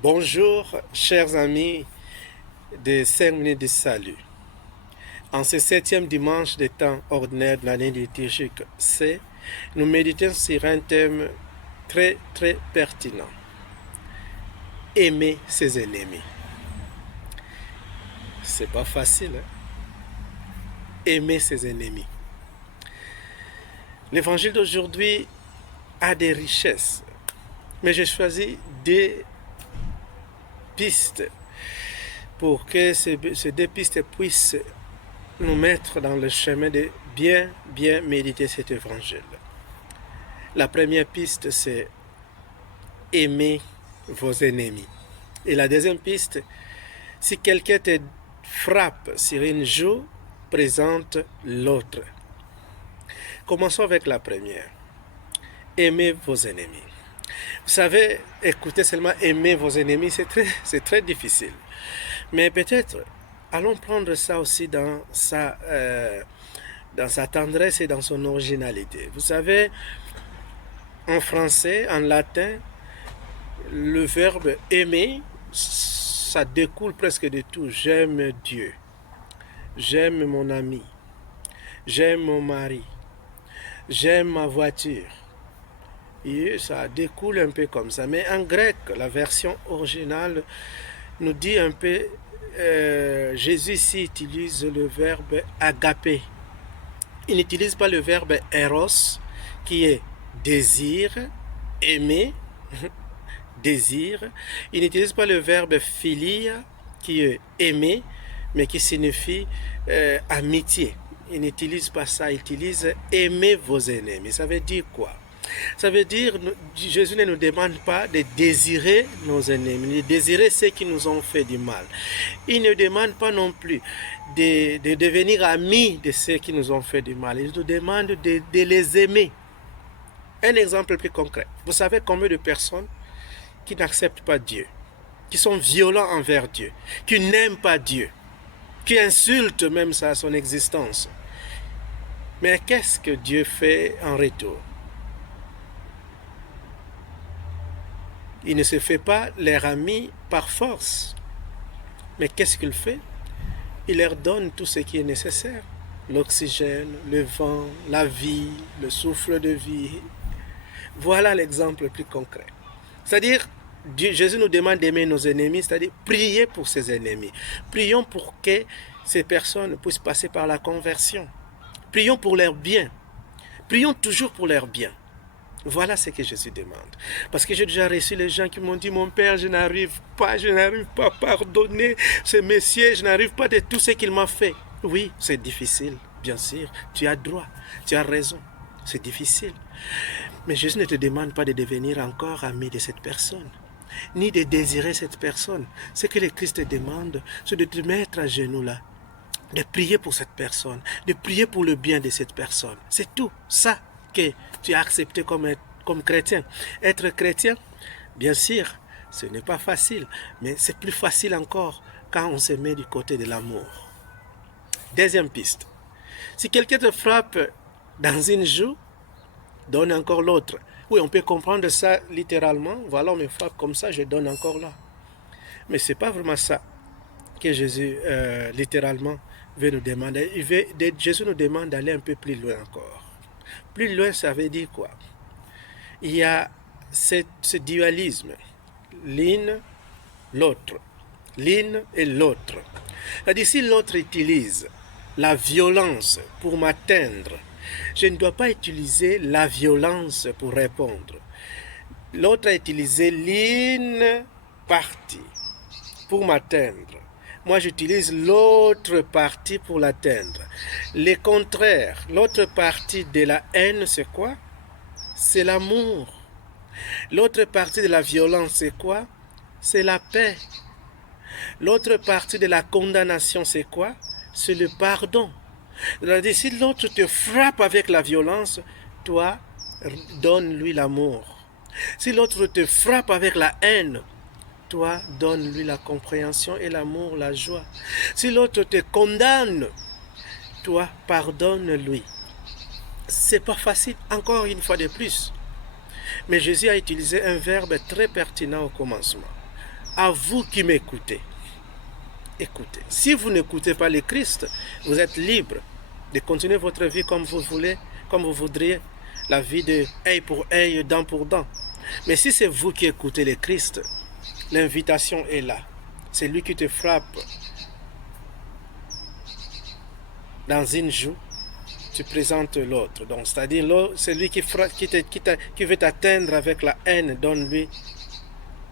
Bonjour, chers amis de 5 minutes de salut. En ce 7e dimanche des temps ordinaires de l'année liturgique C, nous méditons sur un thème très pertinent. Aimer ses ennemis. C'est pas facile, hein? Aimer ses ennemis. L'évangile d'aujourd'hui a des richesses, mais j'ai choisi des pistes pour que ces deux pistes puissent nous mettre dans le chemin de bien méditer cet évangile. La première piste, c'est aimer vos ennemis. Et la deuxième piste, si quelqu'un te frappe sur une joue, présente l'autre. Commençons avec la première. Aimez vos ennemis. Vous savez, écoutez seulement aimer vos ennemis, c'est très difficile. Mais peut-être, allons prendre ça aussi dans sa tendresse et dans son originalité. Vous savez, en français, en latin, le verbe aimer, ça découle presque de tout. J'aime Dieu, j'aime mon ami, j'aime mon mari, j'aime ma voiture. Et ça découle un peu comme ça. Mais en grec, la version originale nous dit un peu, Jésus ici utilise le verbe agapé. Il n'utilise pas le verbe eros, qui est désir, aimer, désir. Il n'utilise pas le verbe philia, qui est aimer, mais qui signifie amitié. Il n'utilise pas ça, il utilise aimer vos ennemis. Ça veut dire quoi? Ça veut dire, Jésus ne nous demande pas de désirer nos ennemis, de désirer ceux qui nous ont fait du mal. Il ne demande pas non plus de devenir amis de ceux qui nous ont fait du mal. Il nous demande de les aimer. Un exemple plus concret. Vous savez combien de personnes qui n'acceptent pas Dieu, qui sont violents envers Dieu, qui n'aiment pas Dieu, qui insultent même ça, son existence. Mais qu'est-ce que Dieu fait en retour? Il ne se fait pas leur ami par force. Mais qu'est-ce qu'il fait? Il leur donne tout ce qui est nécessaire. L'oxygène, le vent, la vie, le souffle de vie. Voilà l'exemple le plus concret. C'est-à-dire, Jésus nous demande d'aimer nos ennemis, c'est-à-dire prier pour ses ennemis. Prions pour que ces personnes puissent passer par la conversion. Prions pour leur bien. Prions toujours pour leur bien. Voilà ce que Jésus demande. Parce que j'ai déjà reçu les gens qui m'ont dit, mon Père, je n'arrive pas à pardonner ce monsieur, je n'arrive pas de tout ce qu'il m'a fait. Oui, c'est difficile, bien sûr. Tu as droit, tu as raison. C'est difficile. Mais Jésus ne te demande pas de devenir encore ami de cette personne, ni de désirer cette personne. Ce que le Christ te demande, c'est de te mettre à genoux là, de prier pour cette personne, de prier pour le bien de cette personne. C'est tout ça que tu as accepté comme chrétien. Être chrétien, bien sûr, ce n'est pas facile, mais c'est plus facile encore quand on se met du côté de l'amour. Deuxième piste. Si quelqu'un te frappe dans une joue, donne encore l'autre. Oui, on peut comprendre ça littéralement. Voilà, on me frappe comme ça, je donne encore là. Mais ce n'est pas vraiment ça que Jésus, littéralement, veut nous demander. Jésus nous demande d'aller un peu plus loin encore. Plus loin, ça veut dire quoi? Il y a ce dualisme, l'une, l'autre, l'une et l'autre. C'est-à-dire, si l'autre utilise la violence pour m'atteindre, je ne dois pas utiliser la violence pour répondre. L'autre a utilisé l'une partie pour m'atteindre. Moi, j'utilise l'autre partie pour l'atteindre. Le contraire, l'autre partie de la haine, c'est quoi? C'est l'amour. L'autre partie de la violence, c'est quoi? C'est la paix. L'autre partie de la condamnation, c'est quoi? C'est le pardon. C'est-à-dire, si l'autre te frappe avec la violence, toi, donne-lui l'amour. Si l'autre te frappe avec la haine, toi, donne-lui la compréhension et l'amour, la joie. Si l'autre te condamne, toi, pardonne-lui. C'est pas facile, encore une fois de plus. Mais Jésus a utilisé un verbe très pertinent au commencement. À vous qui m'écoutez, écoutez. Si vous n'écoutez pas le Christ, vous êtes libre de continuer votre vie comme vous voulez, comme vous voudriez. La vie de œil pour œil, dent pour dent. Mais si c'est vous qui écoutez le Christ, l'invitation est là. C'est lui qui te frappe dans une joue, tu présentes l'autre. Donc, c'est-à-dire, celui qui veut t'atteindre avec la haine, donne-lui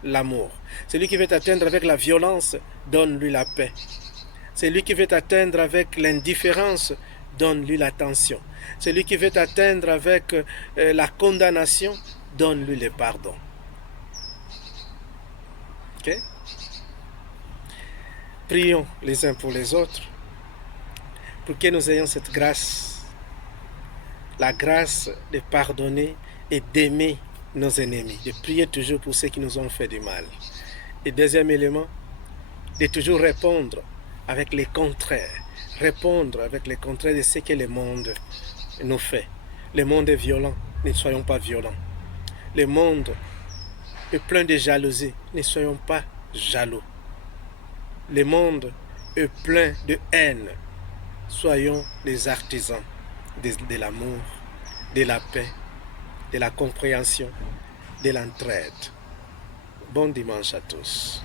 l'amour. Celui qui veut t'atteindre avec la violence, donne-lui la paix. Celui qui veut t'atteindre avec l'indifférence, donne-lui l'attention. Celui qui veut t'atteindre avec la condamnation, donne-lui le pardon. Ok? Prions les uns pour les autres pour que nous ayons cette grâce, la grâce de pardonner et d'aimer nos ennemis, de prier toujours pour ceux qui nous ont fait du mal. Et deuxième élément, de toujours répondre avec les contraires, répondre avec les contraires de ce que le monde nous fait. Le monde est violent, ne soyons pas violents. Le monde est plein de jalousie, ne soyons pas jaloux. Le monde est plein de haine, soyons les artisans de l'amour, de la paix, de la compréhension, de l'entraide. Bon dimanche à tous.